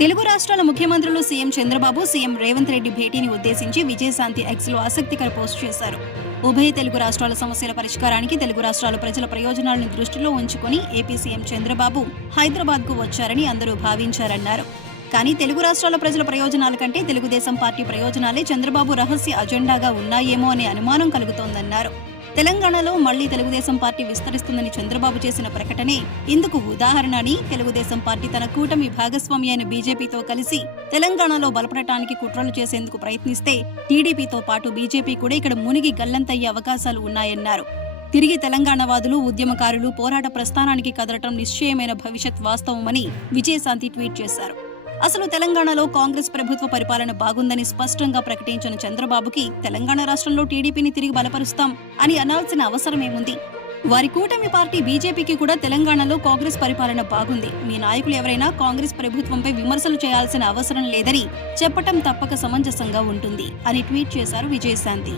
తెలుగు రాష్ట్రాల ముఖ్యమంత్రులు CM Chandrababu CM Revanth Reddy భేటీని ఉద్దేశించి విజయశాంతి ఎక్స్లో ఆసక్తికర పోస్ట్ చేశారు. ఉభయ తెలుగు రాష్ట్రాల సమస్యల పరిష్కారానికి తెలుగు రాష్ట్రాల ప్రజల ప్రయోజనాలను దృష్టిలో ఉంచుకుని ఏపీ సీఎం చంద్రబాబు హైదరాబాద్కు వచ్చారని అందరూ భావించారన్నారు. కానీ తెలుగు రాష్ట్రాల ప్రజల ప్రయోజనాల కంటే తెలుగుదేశం పార్టీ ప్రయోజనాలే చంద్రబాబు రహస్య అజెండాగా ఉన్నాయేమో అనే అనుమానం కలుగుతోందన్నారు. తెలంగాణలో మళ్ళీ తెలుగుదేశం పార్టీ విస్తరిస్తుందని చంద్రబాబు చేసిన ప్రకటనే ఇందుకు ఉదాహరణ అని తెలుగుదేశం పార్టీ తన కూటమి భాగస్వామి అయిన బీజేపీతో కలిసి తెలంగాణలో బలపడటానికి కుట్రలు చేసేందుకు ప్రయత్నిస్తే టీడీపీతో పాటు బీజేపీ కూడా ఇక్కడ మునిగి గల్లంతయ్యే అవకాశాలు ఉన్నాయన్నారు. తిరిగి తెలంగాణవాదులు ఉద్యమకారులు పోరాట ప్రస్థానానికి కదలటం నిశ్చయమైన భవిష్యత్ వాస్తవమని విజయశాంతి ట్వీట్ చేశారు. అసలు తెలంగాణలో కాంగ్రెస్ ప్రభుత్వ పరిపాలన బాగుందని స్పష్టంగా ప్రకటించిన చంద్రబాబుకి తెలంగాణ రాష్ట్రంలో టీడీపీని తిరిగి బలపరుస్తాం అని అనాల్సిన అవసరమేముంది? వారి కూటమి పార్టీ బీజేపీకి కూడా తెలంగాణలో కాంగ్రెస్ పరిపాలన బాగుంది. మీ నాయకులు ఎవరైనా కాంగ్రెస్ ప్రభుత్వంపై విమర్శలు చేయాల్సిన అవసరం లేదని చెప్పటం తప్పక సమంజసంగా ఉంటుంది అని ట్వీట్ చేశారు విజయశాంతి.